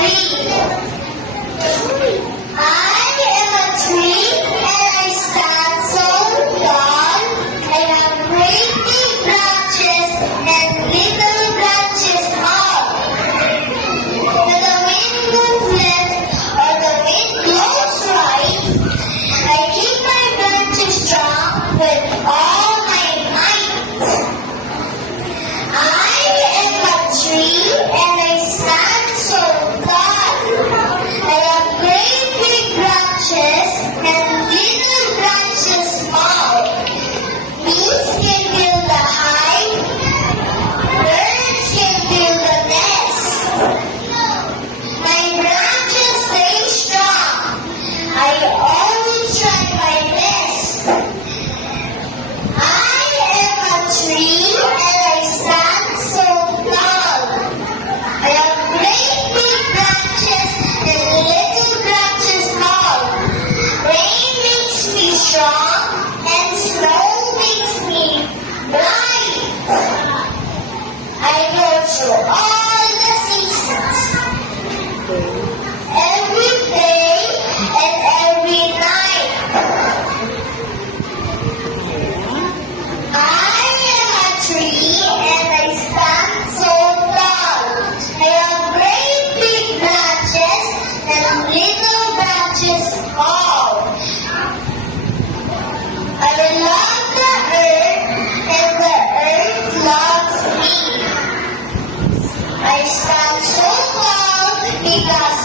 tree. I am a tree and I stand so tall. I have great big branches and little branches small. When the wind moves left or the wind blows right, I keep my branches strong with all my might. I am a tree and I stand so tall. I have great big branches and little branches small. Bees can build a hive, birds can build a nest. My branches stay strong. I always try my best. I am a tree and I stand so tall. I have great big branches and little branches small. Rain makes me strong and snow makes me bright. I go through all the seasons, every day and every night. I am a tree and I stand so tall. I have great big branches and little branches small. I love the earth and the earth loves me. I stand so tall because